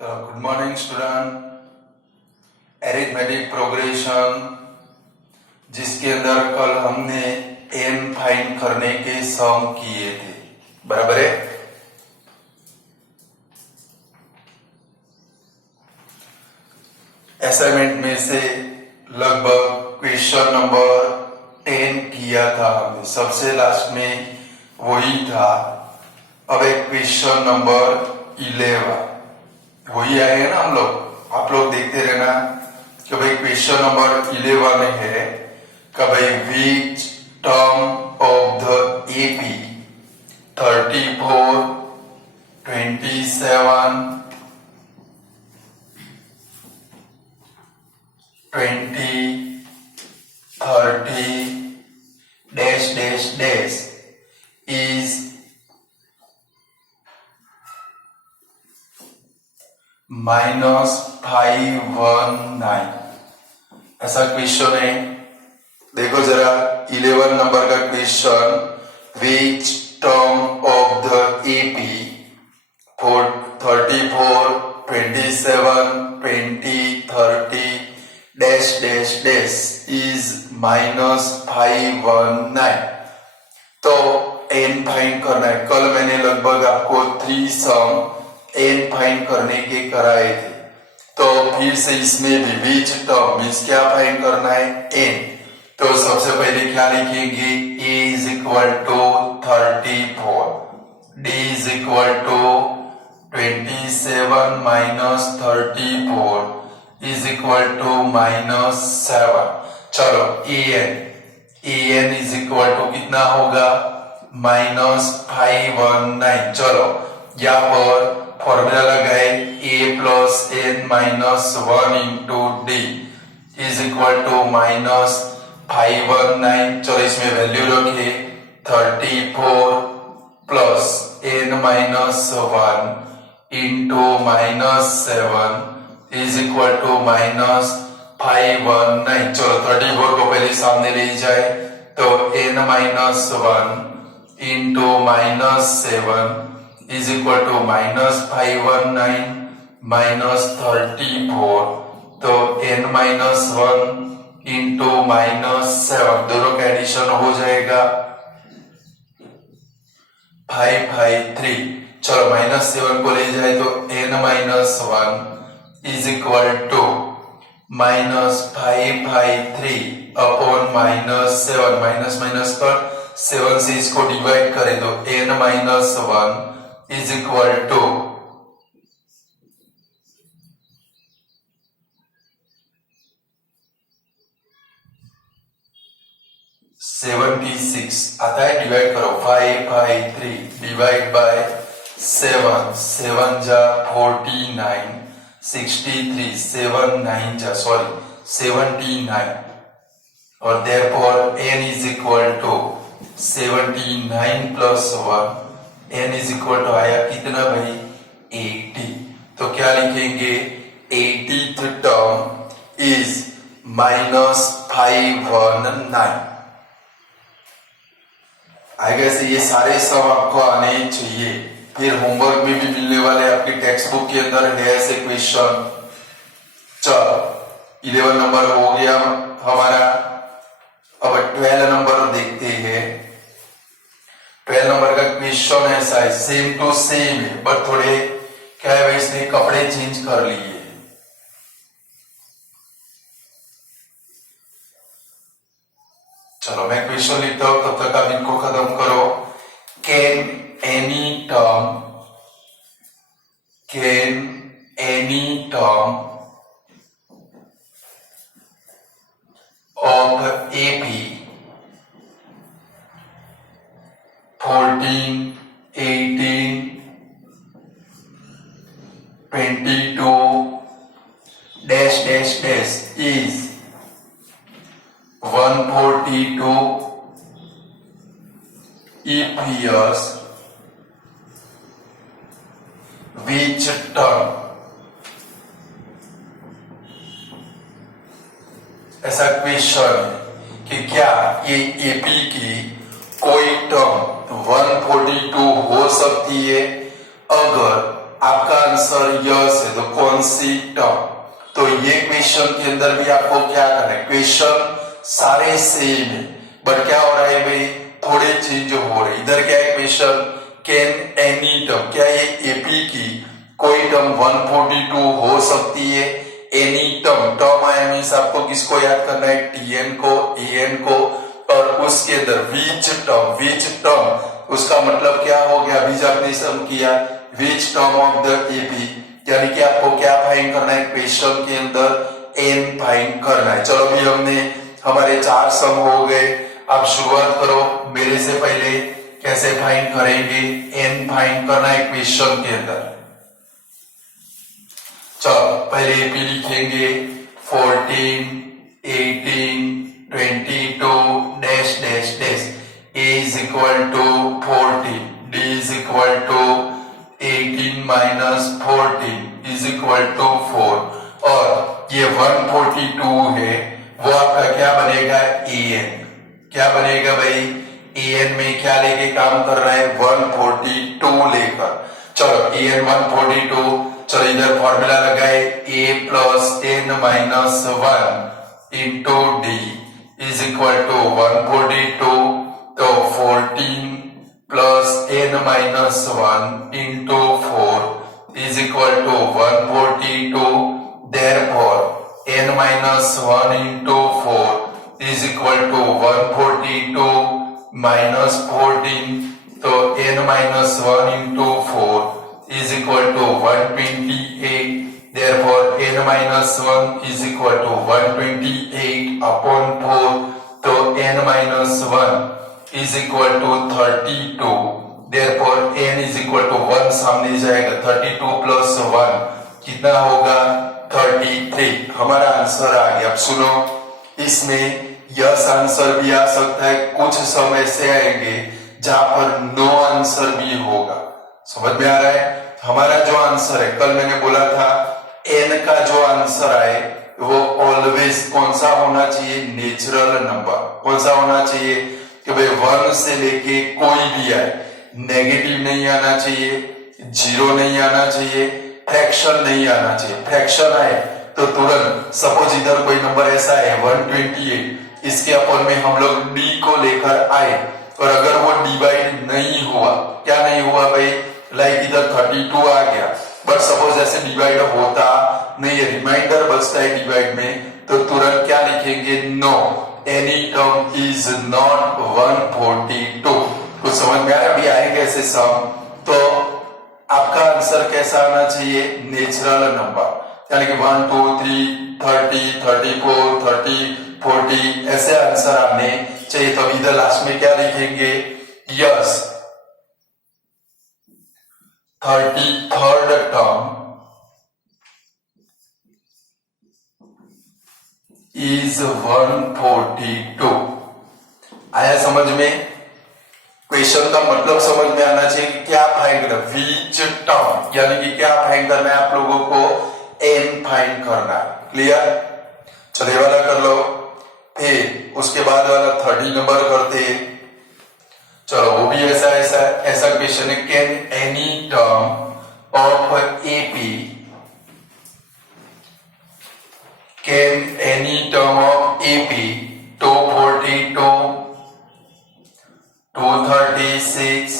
Good morning student. Arithmetic progression जिसके अंदर कल हमने एन फाइंड करने के सम किए थे, बराबर है। असाइनमेंट में से लगभग क्वेश्चन नंबर 10 किया था हमने, सबसे लास्ट में वही था। अब एक क्वेश्चन नंबर 11 वही आए हैं ना हम लोग, आप लोग देखते रहना कि भाई क्वेश्चन नंबर 11 है कि भाई which term of the AP 34, 27, 20, 30 dash dash dash is -519। ऐसा क्वेश्चन है, देखो जरा 11 नंबर का question. Which term of the AP 34, 27, 20, 30 dash dash dash is -519। तो एन फाइंड करना है। कल मैंने लगभग आपको 3 सम एन फाइंड करने के कराए थे, तो फिर से इसमें भी विच टर्म मीन्स क्या फाइंड करना है, एन। तो सबसे पहले क्या लिखेंगे, a is equal to 34, d is equal to 27 minus 34 is equal to -7। चलो an इज इक्वल टू कितना होगा, -519। चलो यहाँ पर फॉर्मूला लगाए, a plus n minus 1 into D is equal to -519। चलो इसमें वैल्यू रखे, 34 plus n minus 1 into -7 is equal to -519। चलो 34 को पहले सामने ले जाए तो n minus 1 into -7 is equal to -519 minus 34। तो n minus 1 इंटू -7 दोनों का एडिशन हो जाएगा 553। चलो -7 को ले जाए तो n minus 1 is equal to -553 upon -7। Minus minus पर 7 से इसको डिवाइड करें तो n minus 1 is equal to 76 आता है। डिवाइड करो, 553 डिवाइड बाय 7, 7 जा 49, 63, 79 और therefore n is equal to 79 plus 1। n is equal to आया कितना भाई, 80। तो क्या लिखेंगे, 80th टर्म इज -519। आएगा से ये सारे सब आपको आने चाहिए, फिर होमवर्क में भी मिलने वाले आपके टेक्स्ट बुक के अंदर है ऐसे क्वेश्चन। चलो 11 नंबर हो गया हमारा। अब 12 नंबर देखते हैं। 12 नंबर का क्वेश्चन ऐसा है, सेम टू सेम है बट थोड़े क्या है, इसने कपड़े चेंज कर लिए। चलो मैं क्वेश्चन लिखता हूं, तब तक आप इनको खत्म करो। Can any term of AP 14, 18, 22 dash dash dash is 142 if yes, which term। ऐसा क्वेश्चन है कि क्या ये एपी की कोई टर्म 142 हो सकती है अगर आपका आंसर यस है, तो कौन सी टर्म? तो ये क्वेश्चन के अंदर भी आपको क्या करना है, क्वेश्चन सारे सेम है बट क्या हो रहा है भाई, थोड़े चेंज हो रहे। इधर क्या है क्वेश्चन, कैन एनी टर्म, क्या ये एपी की कोई टर्म 142 हो सकती है? एनी टर्म, टर्म आया मीन्स आपको किसको याद करना है, टीएन को, एएन को, और उसके अंदर विच टर्म, उसका मतलब क्या हो गया, अभी आपने सम किया which term of the AP, यानी कि आपको क्या फाइंड करना है क्वेश्चन के अंदर, एन फाइंड करना है। चलो भी हमने हमारे 4 सम हो गए, अब शुरुआत करो मेरे से पहले कैसे फाइंड करेंगे, एन फाइंड करना है क्वेश्चन के अंदर। चलो पहले एपी लिखेंगे 14, 18, 22 dash dash dash, a is equal to 14, d is equal to 18 minus 14 is equal to 4, और ये 142 है वो आपका क्या बनेगा, an, क्या बनेगा भाई, an में क्या लेके काम कर रहा है, 142 लेकर। चलो an 142, चलो इधर फॉर्मूला लगाए, a plus n minus 1 into D is equal to 142, तो 14 plus n minus 1 into 4 is equal to 142, therefore n minus 1 into 4 is equal to 142 minus 14, तो n minus 1 into 4 is equal to 128, therefore n minus 1 is equal to 128 upon 4, तो n minus 1 is equal to 32, therefore n is equal to 1 सामने जाएगा, 32 plus 1 कितना होगा, 33, हमारा answer आ गया। अब सुनो, इसमें यस आंसर भी आ सकता है, कुछ समय से आएंगे जहां पर नो आंसर भी होगा, समझ में आ रहा है। हमारा जो आंसर है, कल मैंने बोला था एन का जो आंसर आए वो ऑलवेज कौन सा होना चाहिए, नेचुरल नंबर। कौन सा होना चाहिए कि भाई 1 से लेके कोई भी आए, नेगेटिव नहीं आना चाहिए, 0 नहीं आना चाहिए, फ्रैक्शन नहीं आना चाहिए। फ्रैक्शन आए तो तुरंत, सपोज इधर कोई नंबर ऐसा है 128, इसके अपन में हम लोग डी को लेकर आए और अगर वो डिवाइड नहीं हुआ, क्या नहीं हुआ भाई, लाइक इधर 32 आ गया, बट सपोज ऐसे डिवाइड होता नहीं है, रिमाइंडर बचता है डिवाइड में, तो तुरंत क्या लिखेंगे, no any term is not 142। कुछ समझ में आया, अभी आएंगे ऐसे सम, तो आपका आंसर कैसा आना चाहिए, नेचुरल नंबर, यानी कि 1 2 3 30 34 30 40 ऐसे आंसर आने चाहिए। तो इधर लास्ट में क्या लिखेंगे, यस 33rd टर्म इज 142। आया समझ में, क्वेश्चन का मतलब समझ में आना चाहिए कि क्या फाइंड करना, विच टर्म, यानी कि क्या फाइंड करना है आप लोगों को, एन फाइंड करना है। क्लियर, चलिए वाला कर लो, फिर उसके बाद वाला 30 नंबर करते हैं। चलो वो भी ऐसा क्वेश्चन है, can any term of AP, can any term of AP 242 236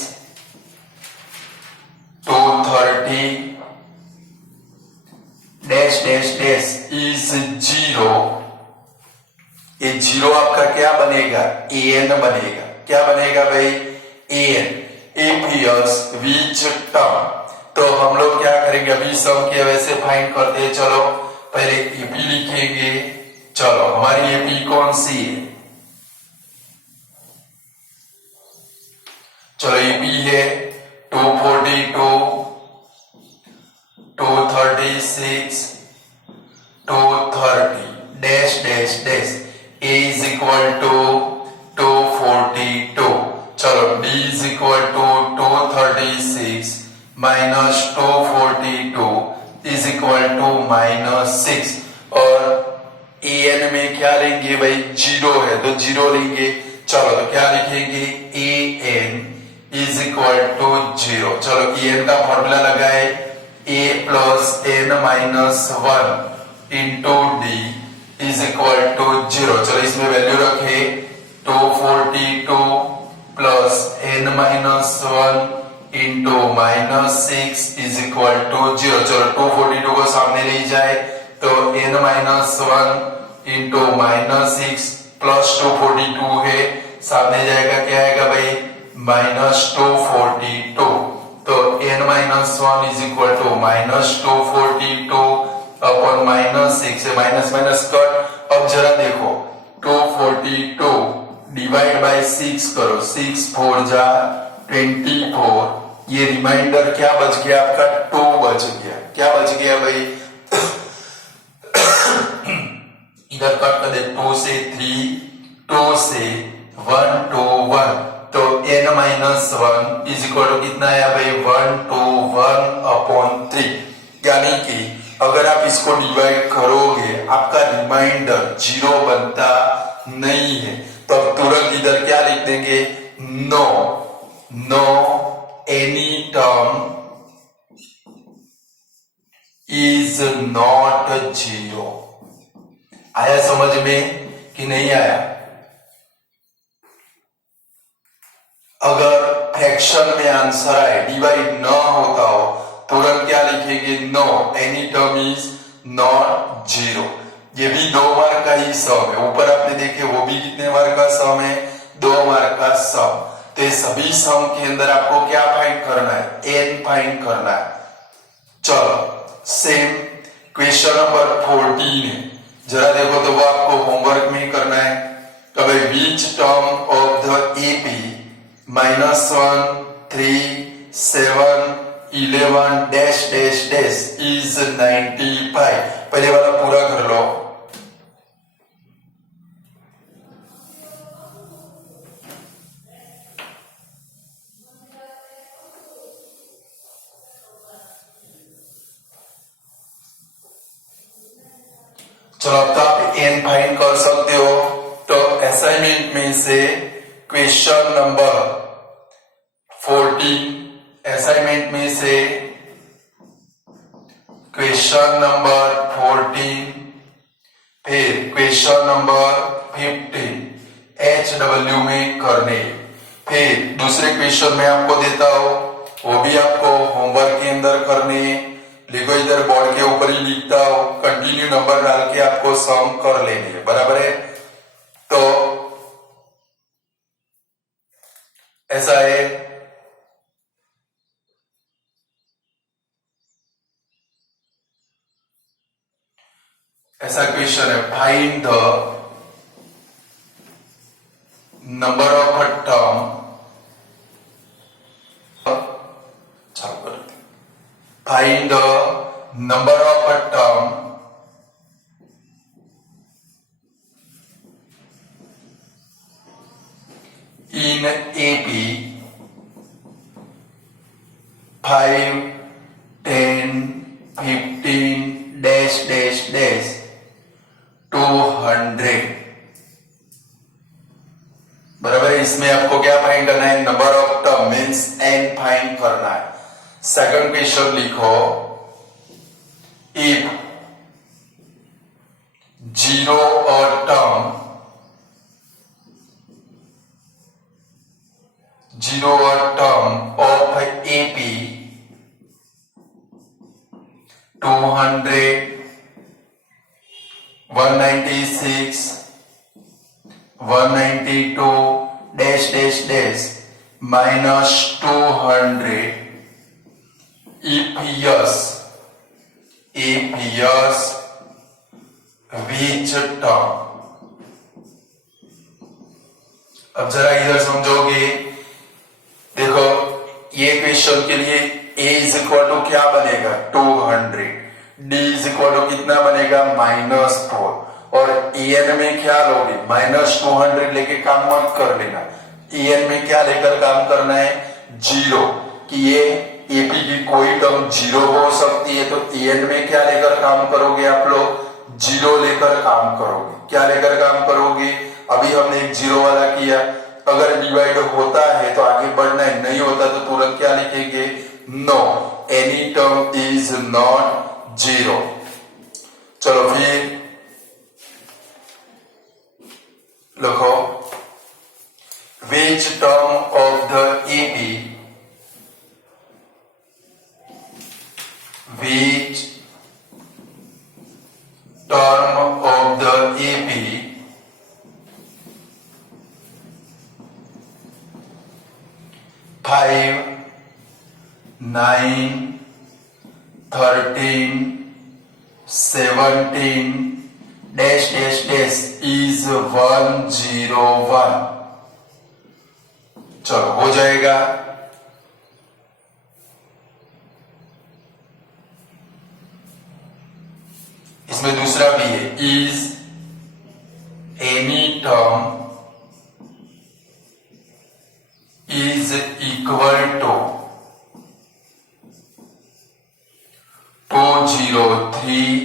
230 dash dash dash is 0, ये 0 आपका क्या बनेगा, एन बनेगा। क्या बनेगा भाई, एन, एपीएस विच टर्म। तो हम लोग क्या करेंगे, अभी सम के वैसे फाइंड करते हैं। चलो पहले एपी लिखेंगे, चलो हमारी एपी कौन सी है, चलो एपी है 242 236 230 dash dash dash, a is equal to 242, चलो d is equal to 236 minus 242 is equal to -6, और an में क्या लेंगे भाई, 0 है तो 0 लेंगे। चलो तो क्या लिखेंगे, an इज इक्वल टू 0। चलो an का फॉर्मूला लगाए, a plus n minus 1 into D is equal to 0। चलो इसमें वैल्यू रखे 242 plus n minus 1 into minus 6 is equal to 0। चलो 242 को सामने ले जाए तो n minus 1 into minus 6 plus 242 है, सामने जाएगा क्या आएगा भाई माइनस 242। तो n minus 1 is equal to minus 242 upon minus 6 से माइनस माइनस कट। अब जरा देखो 242 डिवाइड बाय 6 करो, 6 4 जा 24, ये रिमाइंडर क्या बच गया आपका 2 बच गया। क्या बच गया भाई इधर कट कर दे 2 से 3, 2 से 1 to 1, तो n minus 1 is equal to कितना आया भाई 1 to 1 अपॉन 3। यानी कि अगर आप इसको डिवाइड करोगे आपका रिमाइंडर 0 बनता नहीं है, तो अब तुरंत इधर क्या लिख देंगे no any term is not 0। आया समझ में कि नहीं आया? अगर फ्रैक्शन में आंसर आए डिवाइड न होता हो तुरंत क्या लिखेंगे no any term is not 0। ये भी 2 मार्क का ही सम है, ऊपर आपने देखे वो भी कितने मार्क का सम है 2 मार्क का सम। तो सभी सम के अंदर आपको क्या फाइंड करना है n फाइंड करना है। चलो सेम क्वेश्चन नंबर 14 है, जरा देखो तो वो आपको होमवर्क में ही करना है। तो भाई which term of the AP -1 3 7 11 dash dash dash is 95। पहले वाला पूरा कर लो। चलो अब तो आप n फाइंड कर सकते हो। तो असाइनमेंट में से क्वेश्चन नंबर 14, असाइनमेंट में से क्वेश्चन नंबर 14, फिर क्वेश्चन नंबर 15 HW में करने, फिर दूसरे क्वेश्चन में आपको देता हो वो भी आपको होमवर्क के अंदर करने। लिखो इधर बोर्ड के ऊपर ही लिखता हो, कंटिन्यू नंबर डाल के आपको सम कर लेंगे, बराबर है। तो ऐसा है ऐसा क्वेश्चन है find the number of a term, find the number of a term in AP 5 10 15 dash dash dash 200। बराबर है। इसमें आपको क्या फाइंड करना है number of term means n find करना है। सेकंड क्वेश्चन लिखो इफ 0 और टर्म 0 और term of AP 200 196 192 dash dash dash minus 200 if yes which term। अब जरा इधर समझोगे, देखो ये क्वेश्चन के लिए a इज इक्वल टू क्या बनेगा 200, d इज इक्वल टू कितना बनेगा -4, और en में क्या लोगे -200 लेके काम मत कर लेना। en में क्या लेकर काम करना है 0, कि ये AP की कोई टर्म 0 हो सकती है, तो en में क्या लेकर काम करोगे आप लोग 0 लेकर काम करोगे। क्या लेकर काम करोगे, अभी हमने एक 0 वाला किया, अगर डिवाइड होता है तो आगे बढ़ना है, नहीं होता तो तुरंत क्या लिखेंगे no any term is not 0। चलो फिर लिखो which term of the AP, which term of the AP five 9 13 17 dash dash dash is 101। चलो हो जाएगा। इसमें दूसरा भी है, is any term is equal to 203।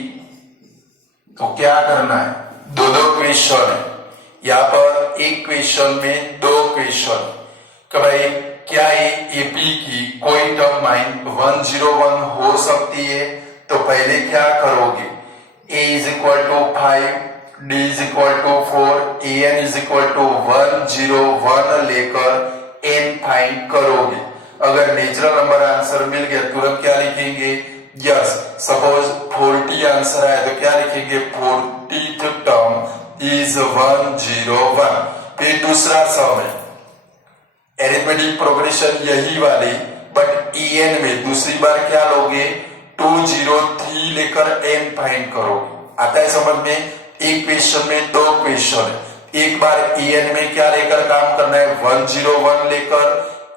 तो क्या करना है, दो क्वेश्चन है यहां पर, एक क्वेश्चन में दो क्वेश्चन कि भाई क्या ये एपी की कोई टर्म 101 हो सकती है। तो पहले क्या करोगे, a is equal to 5, d is equal to 4, an is equal to 101 लेकर n फाइंड करोगे। अगर नेचुरल नंबर आंसर मिल गया तुरंत क्या लिखेंगे, यस सपोज 40 आंसर आया तो क्या लिखेंगे, 40th टर्म इज 101। फिर दूसरा सम है एरिथमेटिक प्रोग्रेशन यही वाली, बट en में दूसरी बार क्या लोगे, 203 लेकर n फाइंड करोगे। आता है समझ में, एक क्वेश्चन में दो क्वेश्चन है, एक बार en में क्या लेकर काम करना है, 101 लेकर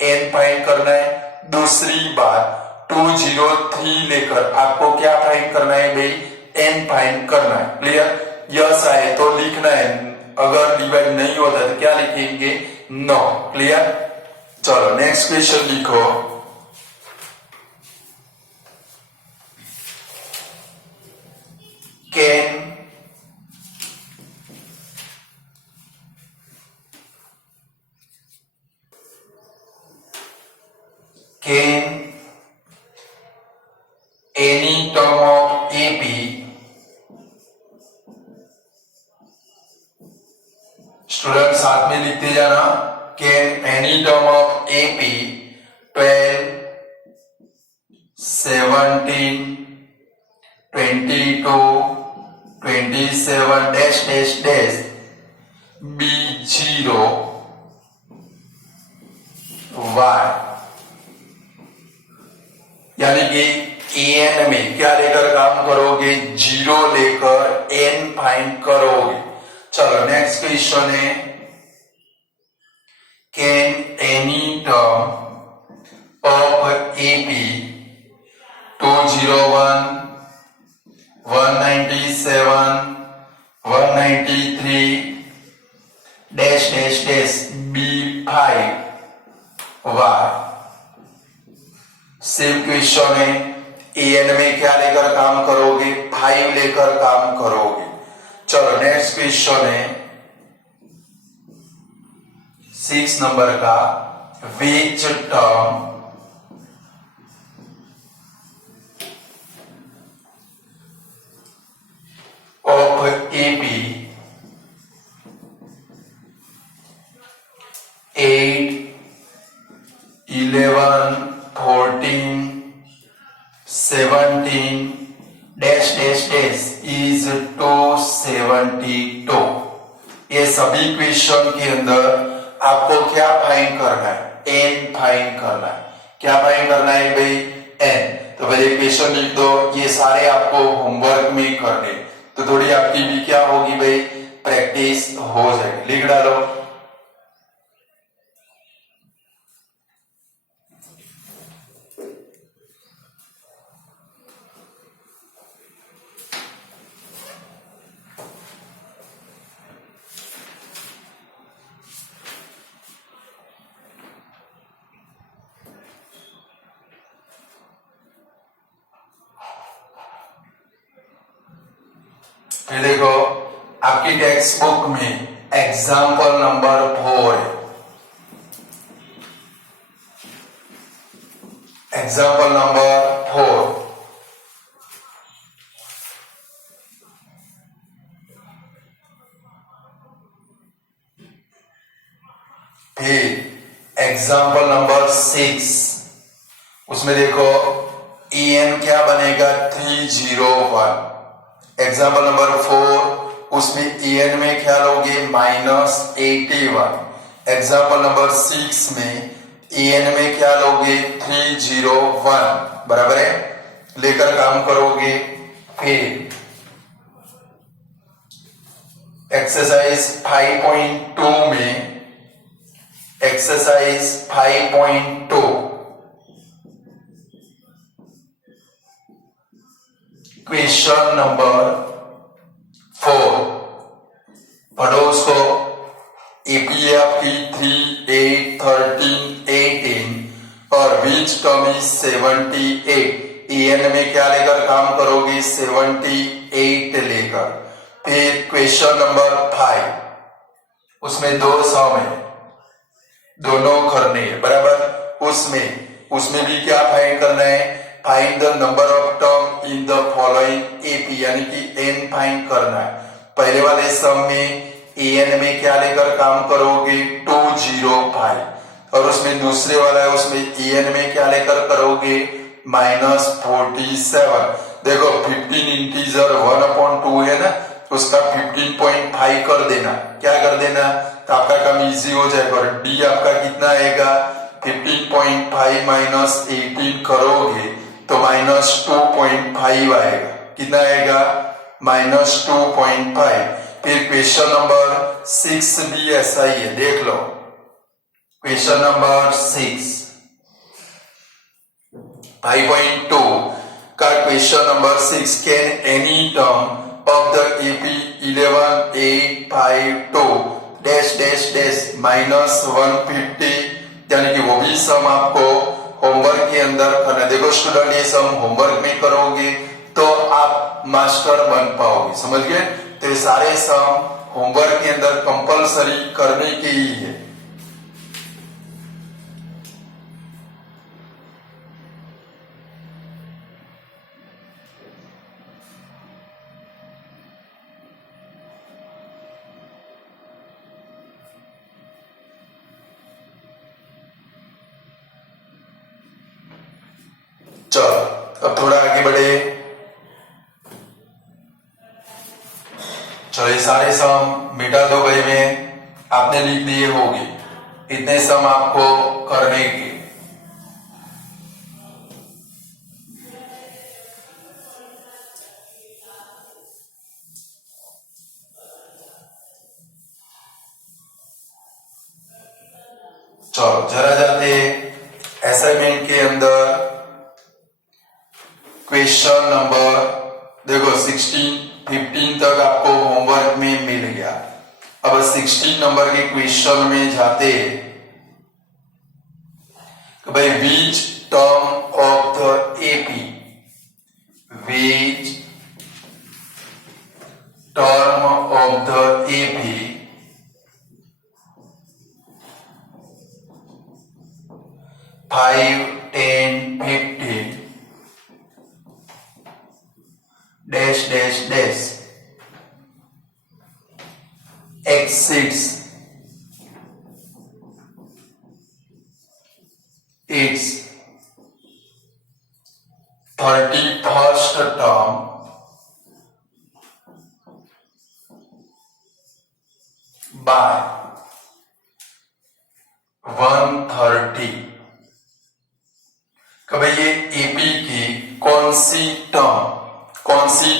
n फाइंड करना है, दूसरी बार 203 लेकर आपको क्या फाइंड करना है भाई, n फाइंड करना है। क्लियर, यस आए तो लिखना है, अगर डिवाइड नहीं होता तो क्या लिखेंगे, नो। क्लियर, चलो नेक्स्ट क्वेश्चन लिखो, can any term of AP student साथ में लिखते जाना, can any term of AP 12 17 22 27 dash dash dash be 0 y, यानी कि an में क्या लेकर काम करोगे, 0 लेकर n फाइंड करोगे। चलो नेक्स्ट क्वेश्चन है, can any term of AP 201 197 193 dash dash dash be 5 y। Same question है, an में क्या लेकर काम करोगे, 5 लेकर काम करोगे। चलो नेक्स्ट क्वेश्चन है 6 नंबर का, which term of AP 8 11 14 17 dash dash dash is 272। ये सभी क्वेश्चन के अंदर आपको क्या फाइंड करना है, n फाइंड करना है। क्या फाइंड करना है भाई, n। तो पहले क्वेश्चन लिख दो, ये सारे आपको होमवर्क में करने, तो थोड़ी आपकी भी क्या होगी भाई, प्रैक्टिस हो जाएगी। लिख डालो, फिर देखो आपकी टेक्स्ट बुक में एग्जाम्पल नंबर 4 है। एग्जाम्पल नंबर 4, फिर एग्जाम्पल नंबर 6, उसमें देखो en क्या बनेगा 301। एग्जाम्पल नंबर 4, उसमें en में क्या लोगे -81। एग्जाम्पल नंबर 6 में en में क्या लोगे 301, बराबर है, लेकर काम करोगे। फिर एक्सरसाइज 5.2 में, एक्सरसाइज 5.2 क्वेश्चन नंबर 4 पढ़ो उसको। एपी है आपकी 3, 8, 13, 18 और बीच टर्म इज 78। en में क्या लेकर काम करोगे 78 लेकर। फिर क्वेश्चन नंबर 5, उसमें दो सम है, दोनों करने हैं, बराबर। उसमें भी क्या फाइंड करना है, find the number of term in the following AP, यानी कि n फाइंड करना है। पहले वाले सम में en में क्या लेकर काम करोगे 205 और उसमें दूसरे वाला है, उसमें en में क्या लेकर करोगे -47। देखो 15 इंटीजर 1/2 है ना, उसका 15.5 कर देना। क्या कर देना, तो आपका काम इजी हो जाएगा। और डी आपका कितना आएगा 15.5 -18 करोगे तो -2.5 आएगा। कितना आएगा -2.5। फिर क्वेश्चन नंबर 6 भी ऐसा ही है, देख लो। क्वेश्चन नंबर 6 5.2 का question number 6, can any term of the AP 11852 dash dash dash -150, यानी कि वो भी सम आपको होमवर्क के अंदर करना। देखो स्टूडेंट, ये सम होमवर्क में करोगे तो आप मास्टर बन पाओगे, समझ गए। तो ये सारे सम होमवर्क के अंदर कंपलसरी करने के ही है। चलो अब थोड़ा आगे बढ़े। चलो ये सारे सम मिटा दो भाई में, आपने लिख दिए होंगे। इतने सम आपको करने के। चलो जरा जाते असाइनमेंट के अंदर। क्वेश्चन नंबर देखो 16, 15 तक आपको होमवर्क में मिल गया। अब 16 नंबर के क्वेश्चन में जाते कि भाई which term of the AP, which term of the AP five 10 15 dash dash dash exceeds its 31st term by 130। भाई ये एपी की कौन सी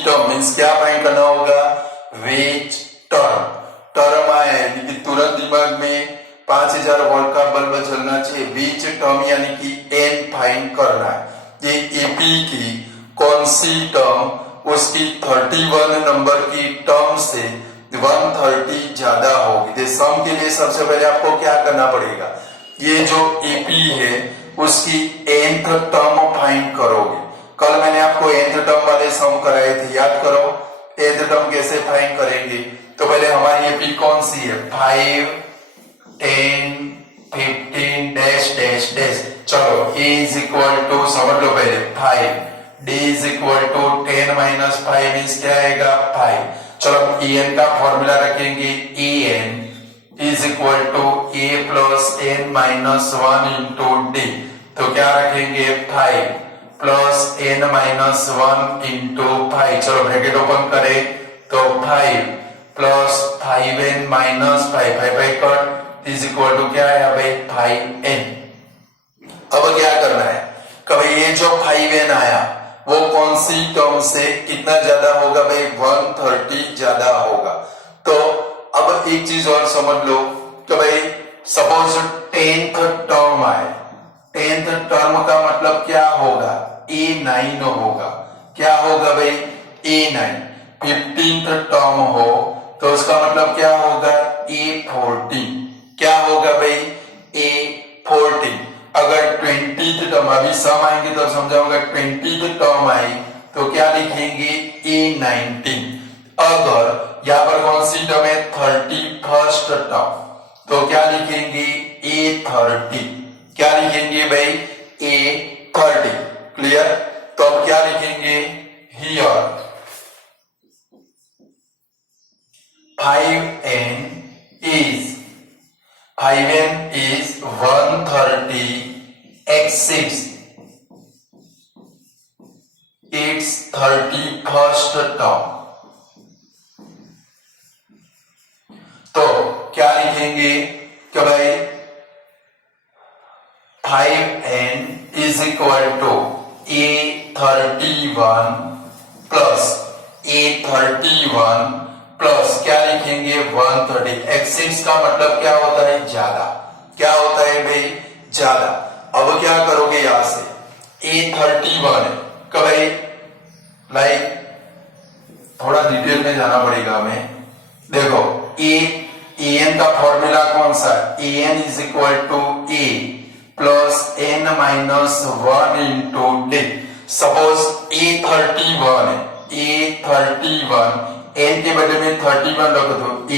टर्म मीन्स क्या फाइंड करना होगा, विच टर्म आया है, यानी कि तुरंत दिमाग में 5000 वोल्ट का बल्ब जलना चाहिए। विच टर्म यानी कि एन फाइंड करना है। ये एपी की कौन सी टर्म उसकी 31 नंबर की टर्म से 130 ज्यादा होगी। तो सम के लिए सबसे पहले आपको क्या करना पड़ेगा, ये जो एपी है उसकी nth टर्म फाइंड करोगे। कल मैंने आपको nth टर्म वाले सम कराए थे, याद करो। nth टर्म कैसे फाइंड करेंगे, तो पहले हमारी एपी कौन सी है 5 10 15 डैश डैश डैश। चलो a इज इक्वल टू समझ लो पहले 5, d is equal to 10 minus 5 means क्या आएगा 5। चलो en का फॉर्मूला रखेंगे en is equal to a plus n minus 1 into d, तो क्या रखेंगे 5 प्लस n माइनस 1 इंटू 5। चलो ब्रैकेट ओपन करें तो 5 plus 5n minus 5 5 cut is equal to क्या है भाई 5n। अब क्या करना है कि भाई ये जो 5n आया वो कौन सी टर्म से कितना ज्यादा होगा भाई 130 ज्यादा होगा। तो अब एक चीज और समझ लो कि भाई सपोज 10th टर्म आए, 10th टर्म का मतलब क्या होगा A9 होगा। क्या होगा भाई A9। 15th टर्म हो तो उसका मतलब क्या होगा A14। क्या होगा भाई A14। अगर 20th टर्म अभी सम आएंगे तो समझाऊंगा 20th टर्म आई तो क्या लिखेंगे A19। अगर यहां पर कौन सी टर्म है 31st टर्म तो क्या लिखेंगे A30। क्या लिखेंगे भाई A30। क्लियर। तो अब क्या लिखेंगे here 5n is 130 exceeds its 31st term। तो क्या लिखेंगे कि भाई 5n is equal to A31 plus A31 plus क्या लिखेंगे 130। एक्सिस का मतलब क्या होता है ज्यादा। क्या होता है भाई ज्यादा। अब क्या करोगे यहां से A31 है कि भाई लाइक थोड़ा डिटेल में जाना पड़ेगा हमें। देखो an का फॉर्मूला कौन सा है an is equal to a plus n minus 1 into d. Suppose A31 है A31 n के बदले में 31 रख दो a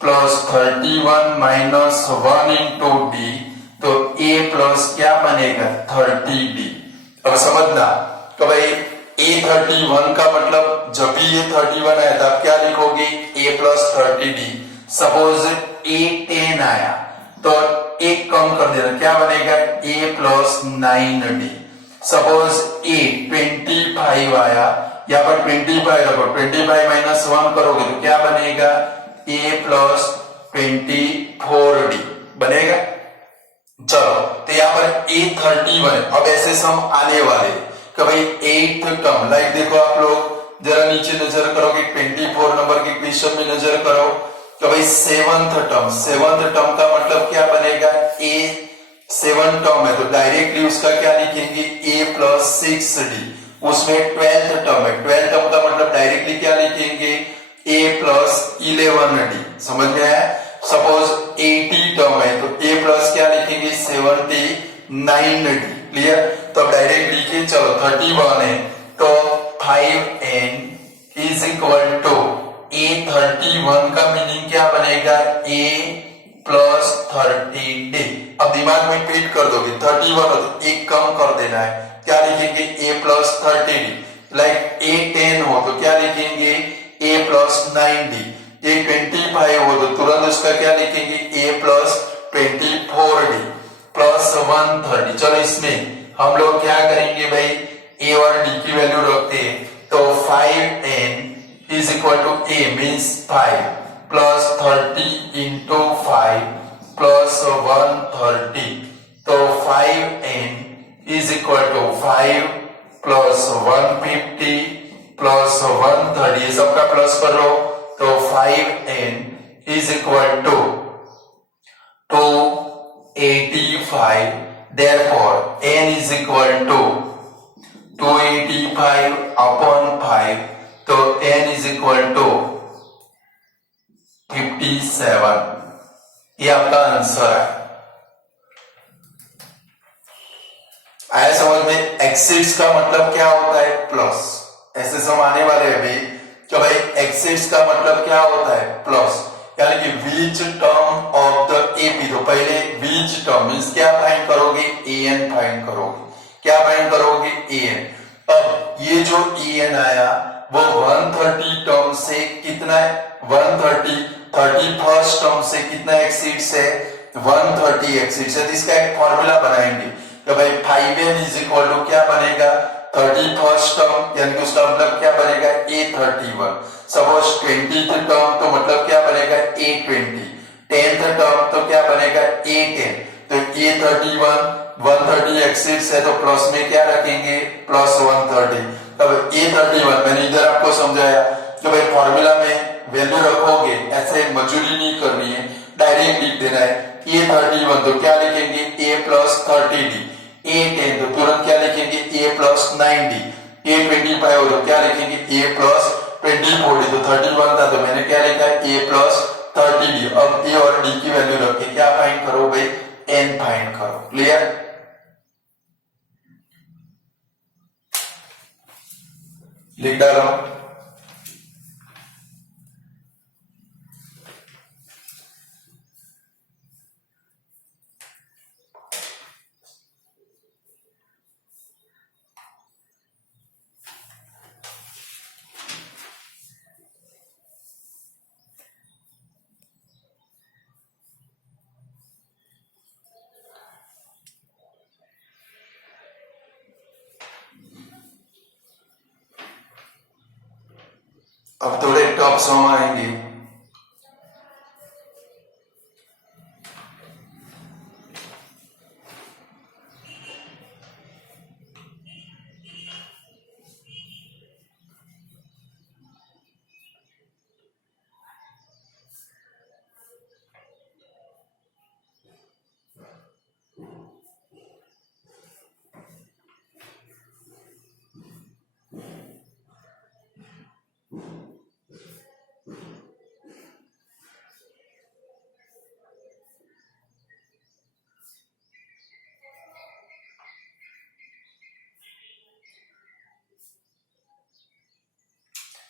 plus 31 minus 1 into d, तो a प्लस क्या बनेगा 30d। अब समझना तो भाई A31 का मतलब जब भी ये 31 आया तब क्या लिखोगे a plus 30d। Suppose A10 आया तो एक कम कर देना क्या बनेगा a plus 9d। Suppose A25 आया यहाँ पर 25 रखो 25 माइनस 1 करोगे तो क्या बनेगा a प्लस 24d बनेगा। चलो तो यहाँ पर A31 अब ऐसे सम आने वाले कि भाई 8th टर्म लाइक देखो आप लोग जरा नीचे नजर करोगे 24 नंबर के क्वेश्चन में नजर करो कि भाई 7th टर्म का मतलब क्या बनेगा A7 टर्म है तो डायरेक्टली उसका क्या लिखेंगे a प्लस 6d। उसमें 12th टर्म है 12th टर्म का मतलब डायरेक्टली क्या लिखेंगे a प्लस 11d। समझ में आया। सपोज 80 टर्म है तो a प्लस क्या लिखेंगे 79d। क्लियर। तो डायरेक्ट लिखिए चलो 31 है तो 5n is equal to A31 का मीनिंग क्या बनेगा a प्लस 30d। अब दिमाग में फिट कर दोगे 31 हो तो एक कम कर देना है क्या लिखेंगे a plus 30d। Like A10 हो तो क्या लिखेंगे a प्लस 9d। A25 हो तो तुरंत उसका क्या लिखेंगे a प्लस 24d प्लस 130। चलो इसमें हम लोग क्या करेंगे भाई a और d की वैल्यू रखते हैं तो 5n is equal to a means 5 plus 30 into 5 plus 130। तो 5n is equal to 5 plus 150 plus 130 ये सबका प्लस करो तो 5n is equal to 285। therefore n is equal to 285 upon 5 तो n is equal to 57। ये आपका आंसर है। आया समझ में। एक्सिस का मतलब क्या होता है प्लस। ऐसे सम आने वाले हैं भाई कि भाई एक्सिस का मतलब क्या होता है प्लस। यानी कि which term of the AP, तो पहले विच टर्म मीन्स क्या फाइंड करोगे, एन फाइंड करोगे, क्या फाइंड करोगे, एन। अब ये जो एन आया वो 130 टर्म से कितना है, 130, 31st टर्म से कितना एक्सीड्स है, 130 एक्सीड्स है। तो इसका एक फॉर्मूला बनाएंगे कि भाई 5n इज इक्वल टू क्या बनेगा, 31st टर्म यानी कि उसका मतलब क्या बनेगा, A31। सपोज 20th टर्म तो मतलब क्या बनेगा, A20। 10th टर्म तो क्या बनेगा, A10। तो A31 130 एक्सिस है तो प्लस में क्या रखेंगे, प्लस 130। अब A31 मैंने इधर आपको समझाया कि भाई फॉर्मूला में वैल्यू रखोगे, ऐसे मजूरी नहीं करनी है, डायरेक्ट लिख देना है। A31 तो क्या लिखेंगे, A प्लस 30D। A10 तो तुरंत क्या लिखेंगे, A प्लस 90। A25 हो तो क्या लिखेंगे, A प्लस 2040। तो 31 था तो मैंने क्या लिखा है, A प्लस 30D। अब A और D की वैल्यू रख के क्या फाइंड करो भाई, N फाइंड करो। क्लियर, लिख डालो। अब थोड़े टॉप सॉन्ग आएंगे।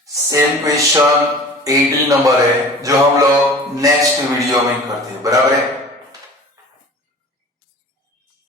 सेम क्वेश्चन 80 नंबर है जो हम लोग नेक्स्ट वीडियो में करते हैं, बराबर है।